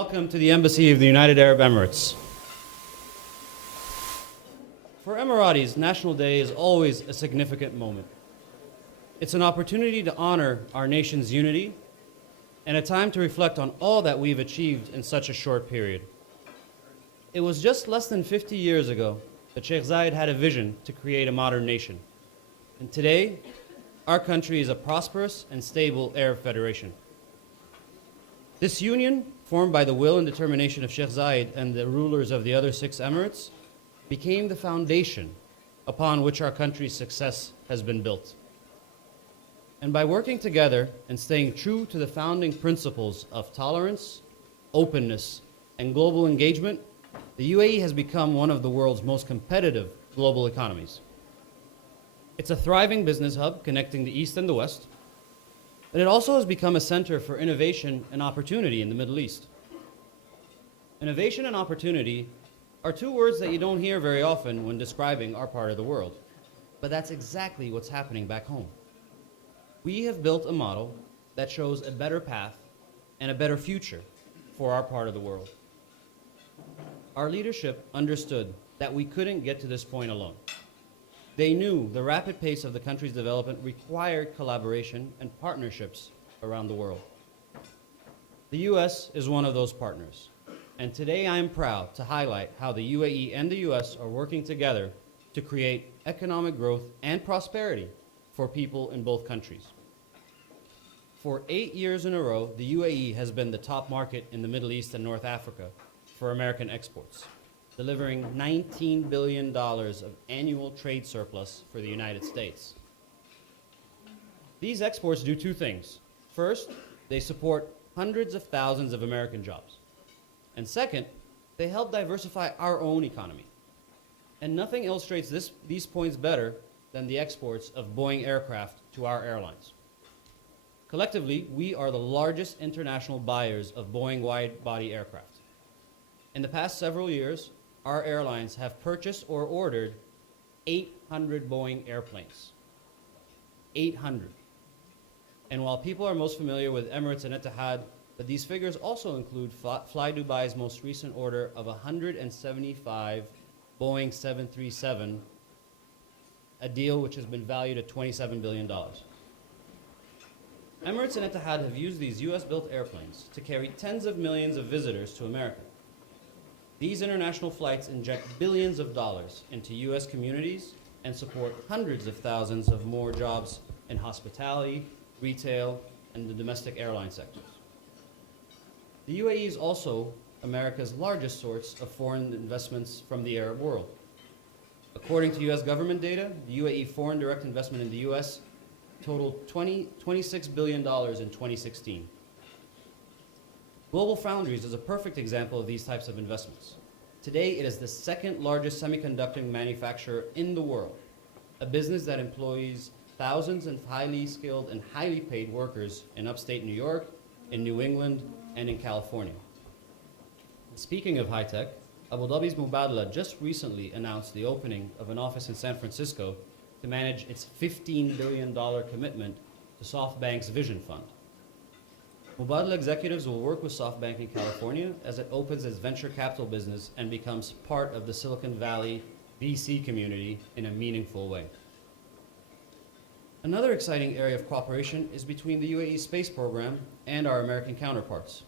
Welcome to the Embassy of the United Arab Emirates. For Emiratis, National Day is always a significant moment. It's an opportunity to honor our nation's unity and a time to reflect on all that we've achieved in such a short period. It was just less than 50 years ago that Sheikh Zayed had a vision to create a modern nation. And today, our country is a prosperous and stable Arab federation. This union, formed by the will and determination of Sheikh Zayed and the rulers of the other 6 emirates, became the foundation upon which our country's success has been built. And by working together and staying true to the founding principles of tolerance, openness, and global engagement, the UAE has become one of the world's most competitive global economies. It's a thriving business hub connecting the East and the West, but it also has become a center for innovation and opportunity in the Middle East. Innovation and opportunity are 2 words that you don't hear very often when describing our part of the world, but that's exactly what's happening back home. We have built a model that shows a better path and a better future for our part of the world. Our leadership understood that we couldn't get to this point alone. They knew the rapid pace of the country's development required collaboration and partnerships around the world. The US is one of those partners, and today I am proud to highlight how the UAE and the US are working together to create economic growth and prosperity for people in both countries. For 8 years in a row, the UAE has been the top market in the Middle East and North Africa for American exports, delivering $19 billion of annual trade surplus for the United States. These exports do 2 things. First, they support hundreds of thousands of American jobs. And second, they help diversify our own economy. And nothing illustrates these points better than the exports of Boeing aircraft to our airlines. Collectively, we are the largest international buyers of Boeing wide-body aircraft. In the past several years, our airlines have purchased or ordered 800 Boeing airplanes. 800. And while people are most familiar with Emirates and Etihad, but these figures also include Fly Dubai's most recent order of 175 Boeing 737, a deal which has been valued at $27 billion. Emirates and Etihad have used these US-built airplanes to carry tens of millions of visitors to America. These international flights inject billions of dollars into US communities and support hundreds of thousands of more jobs in hospitality, retail, and the domestic airline sectors. The UAE is also America's largest source of foreign investments from the Arab world. According to US government data, the UAE foreign direct investment in the US totaled $26 billion in 2016. Global Foundries is a perfect example of these types of investments. Today, it is the 2nd largest semiconductor manufacturer in the world, a business that employs thousands of highly skilled and highly paid workers in upstate New York, in New England, and in California. Speaking of high tech, Abu Dhabi's Mubadala just recently announced the opening of an office in San Francisco to manage its $15 billion commitment to SoftBank's Vision Fund. Mubadala executives will work with SoftBank in California as it opens its venture capital business and becomes part of the Silicon Valley VC community in a meaningful way. Another exciting area of cooperation is between the UAE space program and our American counterparts.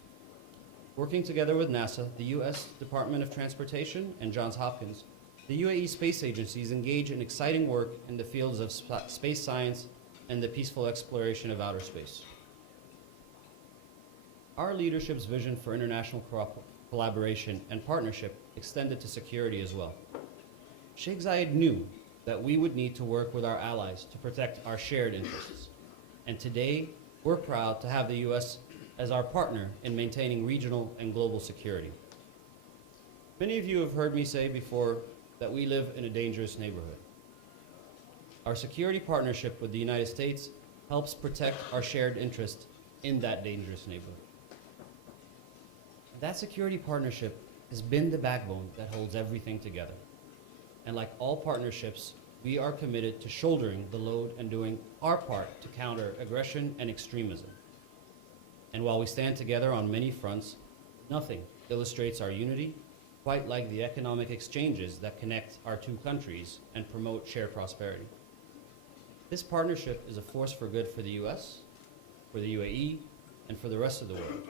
Working together with NASA, the US Department of Transportation, and Johns Hopkins, the UAE space agencies engage in exciting work in the fields of space science and the peaceful exploration of outer space. Our leadership's vision for international collaboration and partnership extended to security as well. Sheikh Zayed knew that we would need to work with our allies to protect our shared interests. And today, we're proud to have the US as our partner in maintaining regional and global security. Many of you have heard me say before that we live in a dangerous neighborhood. Our security partnership with the United States helps protect our shared interest in that dangerous neighborhood. That security partnership has been the backbone that holds everything together. And like all partnerships, we are committed to shouldering the load and doing our part to counter aggression and extremism. And while we stand together on many fronts, Nothing illustrates our unity quite like the economic exchanges that connect our two countries and promote shared prosperity. This partnership is a force for good for the US, for the UAE, and for the rest of the world.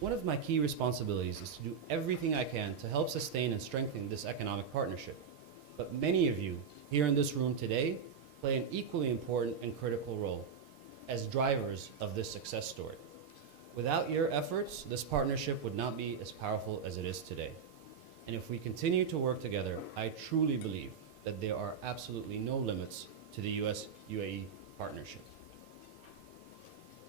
One of my key responsibilities is to do everything I can to help sustain and strengthen this economic partnership. But many of you here in this room today play an equally important and critical role as drivers of this success story. Without your efforts, this partnership would not be as powerful as it is today. And if we continue to work together, I truly believe that there are absolutely no limits to the US-UAE partnership.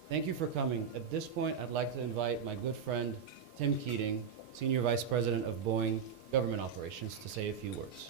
Thank you for coming. At this point, I'd like to invite my good friend, Tim Keating, Senior Vice President of Boeing Government Operations, to say a few words.